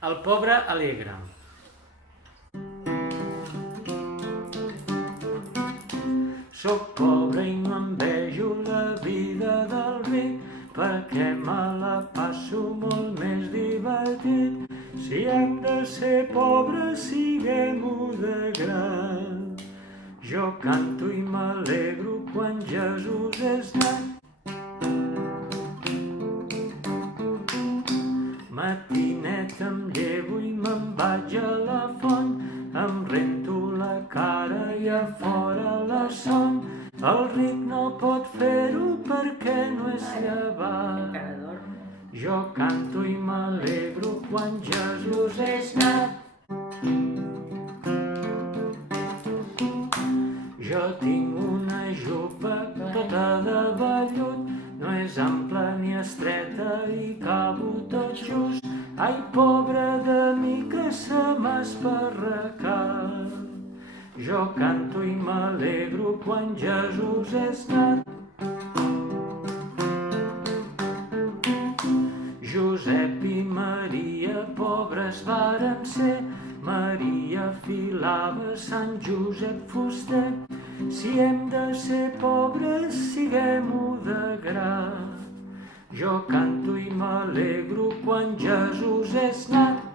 El pobre alegre. Soc pobre i no envejo la vida del ric, perquè me la passo molt més divertit. Si hem de ser pobres, siguem-ho de gran. Jo canto i m'alegro quan Jesús és nat. Matinet em llevo i me'n vaig a la font, em rento la cara i a fora la son. El ric no pot fer-ho perquè no és llevat. Jo canto i m'alegro quan Jesús és nat. Jo tinc una jupa tota de vellut, no és ampla ni estreta i cabo tot just. Ai, pobre de mi que se m'ha esparracat. Jo canto i m'alegro quan Jesús és nat. Josep i Maria pobres varen ser, Maria filava, Sant Josep fuster. Si hem de ser pobres, siguem-ho de gra. Jo canto i m'alegro quan Jesús és nat.